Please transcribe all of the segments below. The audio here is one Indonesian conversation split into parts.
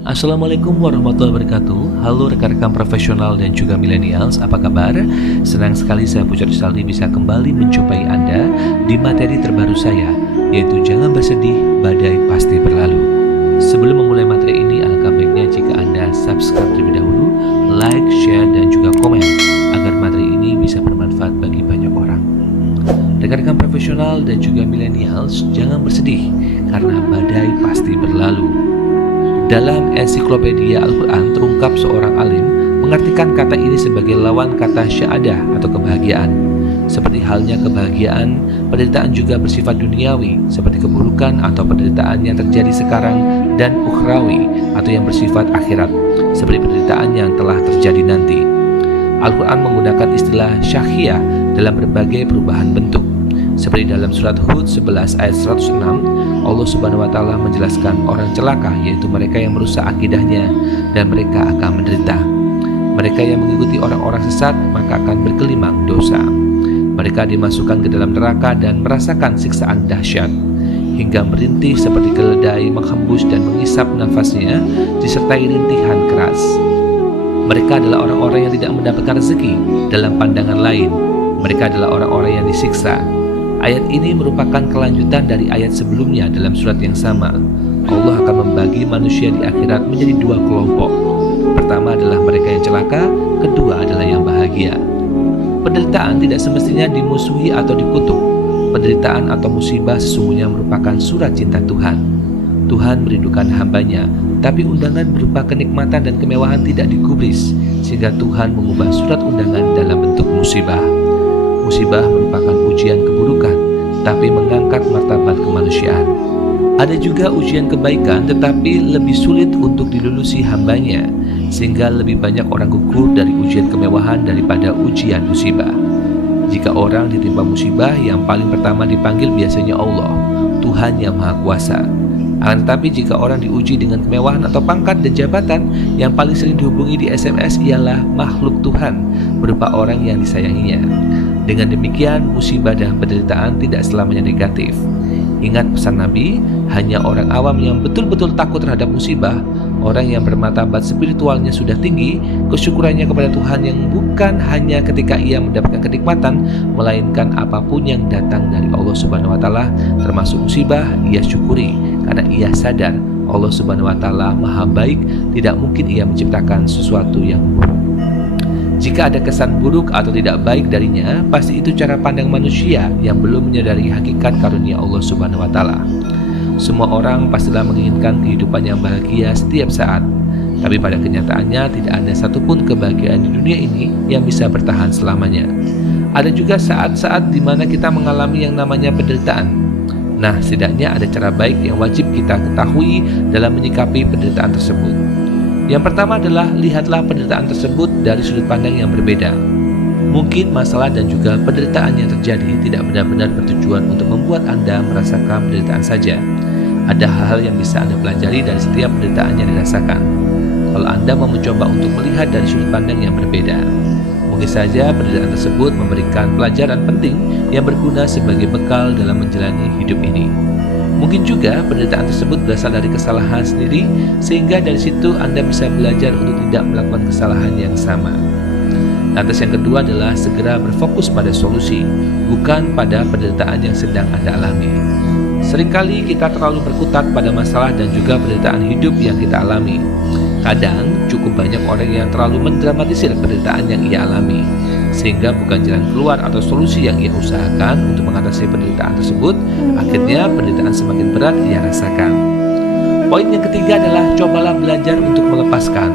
Assalamualaikum warahmatullahi wabarakatuh. Halo rekan-rekan profesional dan juga milenials, apa kabar? Senang sekali saya Pucat Saldi bisa kembali menjumpai Anda di materi terbaru saya, yaitu Jangan Bersedih, Badai Pasti Berlalu. Sebelum memulai materi ini, alangkah baiknya jika Anda subscribe terlebih dahulu, like, share, dan juga komen, agar materi ini bisa bermanfaat bagi banyak orang. Rekan-rekan profesional dan juga milenials, jangan bersedih, karena badai pasti berlalu. Dalam ensiklopedia Al-Quran terungkap seorang alim mengartikan kata ini sebagai lawan kata syahadah atau kebahagiaan. Seperti halnya kebahagiaan, penderitaan juga bersifat duniawi seperti keburukan atau penderitaan yang terjadi sekarang, dan ukhrawi atau yang bersifat akhirat seperti penderitaan yang telah terjadi nanti. Al-Quran menggunakan istilah syakhiyah dalam berbagai perubahan bentuk. Seperti dalam surat Hud 11 ayat 106, Allah Subhanahu wa taala menjelaskan orang celaka yaitu mereka yang merusak akidahnya dan mereka akan menderita. Mereka yang mengikuti orang-orang sesat maka akan berkelimang dosa. Mereka dimasukkan ke dalam neraka dan merasakan siksaan dahsyat hingga merintih seperti keledai menghembus dan mengisap nafasnya disertai rintihan keras. Mereka adalah orang-orang yang tidak mendapatkan rezeki dalam pandangan lain. Mereka adalah orang-orang yang disiksa. Ayat ini merupakan kelanjutan dari ayat sebelumnya dalam surat yang sama. Allah akan membagi manusia di akhirat menjadi dua kelompok. Pertama adalah mereka yang celaka, kedua adalah yang bahagia. Penderitaan tidak semestinya dimusuhi atau dikutuk. Penderitaan atau musibah sesungguhnya merupakan surat cinta Tuhan. Tuhan merindukan hambanya, tapi undangan berupa kenikmatan dan kemewahan tidak digubris, sehingga Tuhan mengubah surat undangan dalam bentuk musibah. Musibah merupakan ujian keburukan, tapi mengangkat martabat kemanusiaan. Ada juga ujian kebaikan, tetapi lebih sulit untuk dilulusi hambanya, sehingga lebih banyak orang gugur dari ujian kemewahan daripada ujian musibah. Jika orang ditimpa musibah, yang paling pertama dipanggil biasanya Allah, Tuhan yang Maha Kuasa. Akan tetapi jika orang diuji dengan kemewahan atau pangkat dan jabatan, yang paling sering dihubungi di SMS ialah makhluk Tuhan, berupa orang yang disayanginya. Dengan demikian, musibah dan penderitaan tidak selamanya negatif. Ingat pesan Nabi, hanya orang awam yang betul-betul takut terhadap musibah, orang yang bermartabat spiritualnya sudah tinggi, kesyukurannya kepada Tuhan yang bukan hanya ketika ia mendapatkan kenikmatan, melainkan apapun yang datang dari Allah Subhanahu wa taala, termasuk musibah, ia syukuri karena ia sadar Allah Subhanahu wa taala Maha Baik, tidak mungkin ia menciptakan sesuatu yang buruk. Jika ada kesan buruk atau tidak baik darinya, pasti itu cara pandang manusia yang belum menyadari hakikat karunia Allah Subhanahu wa taala. Semua orang pastilah menginginkan kehidupan yang bahagia setiap saat, tapi pada kenyataannya tidak ada satupun kebahagiaan di dunia ini yang bisa bertahan selamanya. Ada juga saat-saat di mana kita mengalami yang namanya penderitaan. Nah, setidaknya ada cara baik yang wajib kita ketahui dalam menyikapi penderitaan tersebut. Yang pertama adalah lihatlah penderitaan tersebut dari sudut pandang yang berbeda. Mungkin masalah dan juga penderitaan yang terjadi tidak benar-benar bertujuan untuk membuat Anda merasakan penderitaan saja. Ada hal-hal yang bisa Anda pelajari dari setiap penderitaan yang dirasakan. Kalau Anda mau mencoba untuk melihat dari sudut pandang yang berbeda, mungkin saja penderitaan tersebut memberikan pelajaran penting yang berguna sebagai bekal dalam menjalani hidup ini. Mungkin juga penderitaan tersebut berasal dari kesalahan sendiri, sehingga dari situ Anda bisa belajar untuk tidak melakukan kesalahan yang sama. Lantas yang kedua adalah segera berfokus pada solusi, bukan pada penderitaan yang sedang Anda alami. Seringkali kita terlalu berkutat pada masalah dan juga penderitaan hidup yang kita alami. Kadang cukup banyak orang yang terlalu mendramatisir penderitaan yang ia alami, sehingga bukan jalan keluar atau solusi yang ia usahakan untuk mengatasi penderitaan tersebut. Akhirnya penderitaan semakin berat ia rasakan. Poin yang ketiga adalah cobalah belajar untuk melepaskan.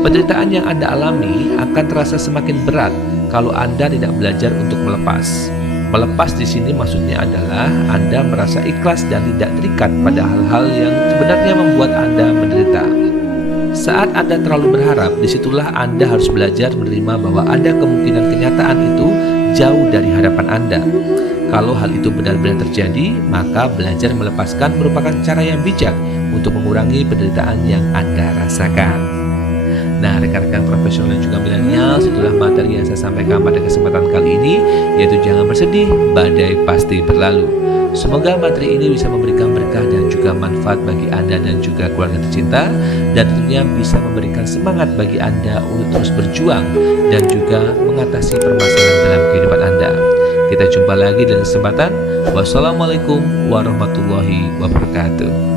Penderitaan yang Anda alami akan terasa semakin berat kalau Anda tidak belajar untuk melepas. Melepas di sini maksudnya adalah Anda merasa ikhlas dan tidak terikat pada hal-hal yang sebenarnya membuat Anda menderita. Saat Anda terlalu berharap, disitulah Anda harus belajar menerima bahwa ada kemungkinan kenyataan itu jauh dari harapan Anda. Kalau hal itu benar-benar terjadi, maka belajar melepaskan merupakan cara yang bijak untuk mengurangi penderitaan yang Anda rasakan. Nah, rekan-rekan profesional dan juga milenial, itulah materi yang saya sampaikan pada kesempatan kali ini, yaitu jangan bersedih, badai pasti berlalu. Semoga materi ini bisa memberikan berkah dan juga manfaat bagi Anda dan juga keluarga tercinta, dan tentunya bisa memberikan semangat bagi Anda untuk terus berjuang dan juga mengatasi permasalahan dalam kehidupan Anda. Kita jumpa lagi dalam kesempatan. Wassalamualaikum warahmatullahi wabarakatuh.